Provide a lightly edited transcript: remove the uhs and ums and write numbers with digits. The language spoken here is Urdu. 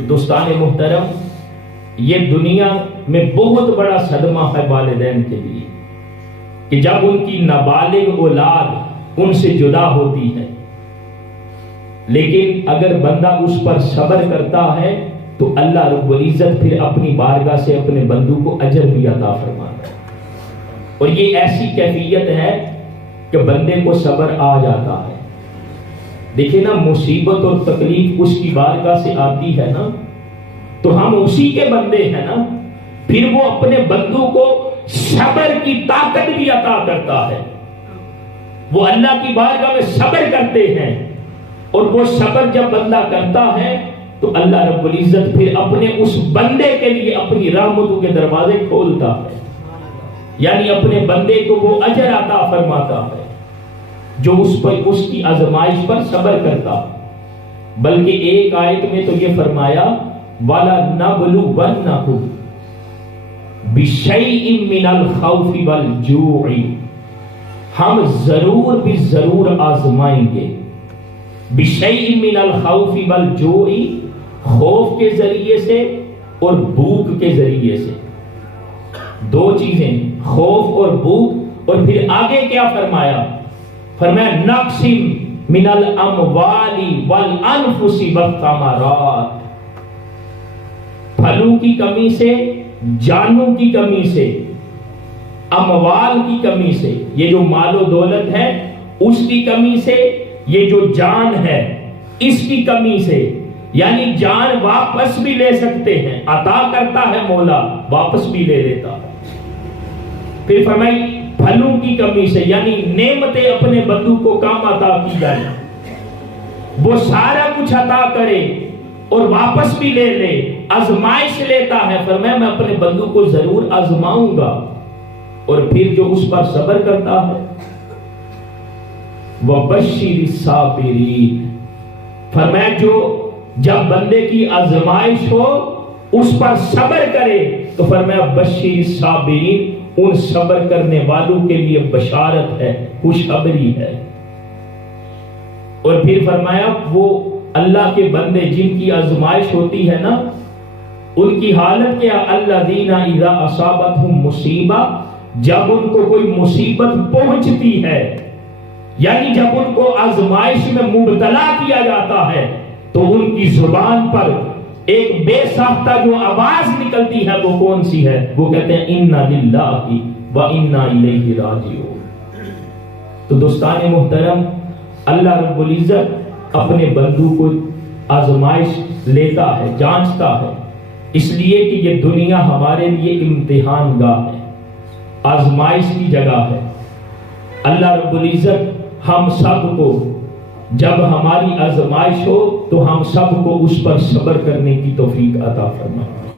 دوستان محترم، یہ دنیا میں بہت بڑا صدمہ ہے والدین کے لیے کہ جب ان کی نابالغ اولاد ان سے جدا ہوتی ہے، لیکن اگر بندہ اس پر صبر کرتا ہے تو اللہ رب العزت پھر اپنی بارگاہ سے اپنے بندوں کو اجر بھی عطا فرماتا ہے۔ اور یہ ایسی کیفیت ہے کہ بندے کو صبر آ جاتا ہے۔ دیکھیں نا، مصیبت اور تکلیف اس کی بارگاہ سے آتی ہے نا، تو ہم اسی کے بندے ہیں نا، پھر وہ اپنے بندوں کو صبر کی طاقت بھی عطا کرتا ہے۔ وہ اللہ کی بارگاہ میں صبر کرتے ہیں، اور وہ صبر جب بندہ کرتا ہے تو اللہ رب العزت پھر اپنے اس بندے کے لیے اپنی رحمتوں کے دروازے کھولتا ہے، یعنی اپنے بندے کو وہ اجر عطا فرماتا ہے جو اس کی آزمائش پر صبر کرتا۔ بلکہ ایک آیت میں تو یہ فرمایا وَلَنَبْلُوَنَّكُمْ بِشَيْءٍ مِّنَ الْخَوْفِ وَالْجُوعِ، ہم ضرور بھی ضرور آزمائیں گے۔ بِشَيْءٍ مِّنَ الْخَوْفِ وَالْجُوعِ، خوف کے ذریعے سے اور بھوک کے ذریعے سے، دو چیزیں، خوف اور بھوک۔ اور پھر آگے کیا فرمایا؟ فرمایا نقص من الاموال والانفس والثمرات، پھلوں کی کمی سے، جانوں کی کمی سے، اموال کی کمی سے، یہ جو مال و دولت ہے اس کی کمی سے، یہ جو جان ہے اس کی کمی سے، یعنی جان واپس بھی لے سکتے ہیں، عطا کرتا ہے مولا، واپس بھی لے لیتا ہے۔ پھر فرمائی پھلوں کی کمی سے، یعنی نعمتیں اپنے بندوں کو کام عطا کی جائے، وہ سارا کچھ عطا کرے اور واپس بھی لے لے، آزمائش لیتا ہے۔ فرمایا میں اپنے بندوں کو ضرور آزماؤں گا، اور پھر جو اس پر صبر کرتا ہے وَبَشِّرِ الصَّابِرِينَ، فرمایا جو جب بندے کی آزمائش ہو اس پر صبر کرے تو فرمایا بشیر الصابرین، ان صبر کرنے والوں کے لیے بشارت ہے، خوشخبری ہے۔ اور پھر فرمایا وہ اللہ کے بندے جن کی آزمائش ہوتی ہے نا، ان کی حالت کیا؟ الذین اذا اصابتہم مصیبہ، جب ان کو کوئی مصیبت پہنچتی ہے، یعنی جب ان کو آزمائش میں مبتلا کیا جاتا ہے تو ان کی زبان پر ایک بے ساختہ جو آواز نکلتی ہے وہ کون سی ہے؟ وہ کہتے ہیں انا للہ و انا الیہ راجعون۔ تو دوستان محترم، اللہ رب العزت اپنے بندوں کو آزمائش لیتا ہے، جانچتا ہے، اس لیے کہ یہ دنیا ہمارے لیے امتحان گاہ ہے، آزمائش کی جگہ ہے۔ اللہ رب العزت ہم سب کو جب ہماری آزمائش ہو تو ہم سب کو اس پر صبر کرنے کی توفیق عطا فرمائے۔